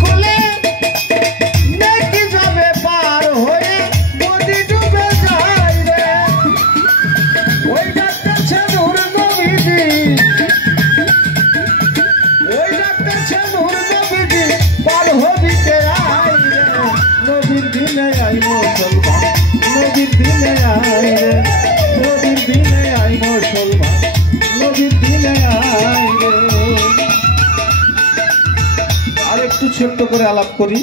খুলে নাকি যাবে পার হয়ে নদী ডুবে যায় রে। ওই ডাকতেছে নূর নবীজি, ওই ডাকতেছে নূর নবীজি, পার হবি কে আয় রে। নবীর দিনে আই মুসলমান, নবীর দিনে আয় রে, নবীর দিনে আই মুসলমান, নবীর দিনে আয় রে। আর একটু ছোট্ট করে আলাপ করি,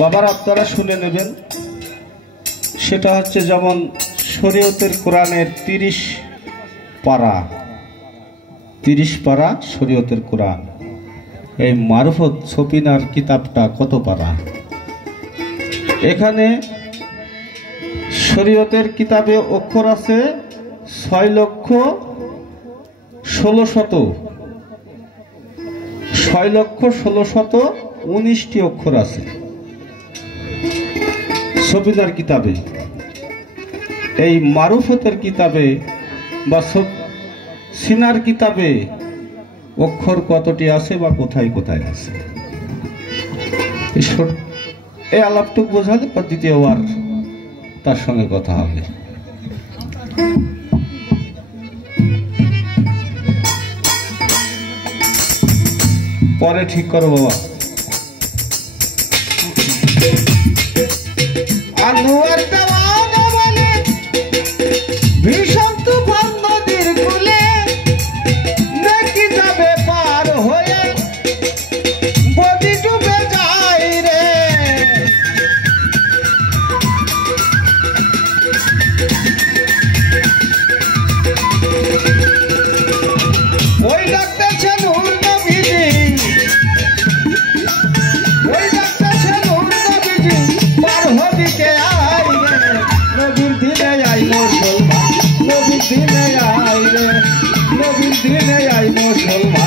বাবার আপনারা শুনে নেবেন। সেটা হচ্ছে যেমন শরীয়তের কোরআনের 30 পারা শরীয়তের কোরআন। এই মারুফত সফিনার কিতাবটা কত পারা? এখানে শরীয়তের কিতাবে অক্ষর আছে 6,16,19টি অক্ষর আছে সফিনার কিতাবে। এই মারুফতের কিতাবে বা সিনার কিতাবে অক্ষর কতটি আছে বা কোথায় কোথায় আছে? এই আলাপটুক বোঝালে পর দ্বিতীয়বার তার সঙ্গে কথা হবে। পরে ঠিক করো বাবা। আনোয়ার দেওয়ানা বলে ভীষণ তুফান নদীর কূলে নাকি যাবে পার হয়ে নদী ডুবে যায় রে। ওই ডাকতেছে নূর নবীজি, ওই ডাকতেছে নূর নবীজি, পার হবি কে আয় রে। নবীর দিনে আই মুসলমান, নবীর দিনে আয় রে, নবীর দিনে আই মুসলমান,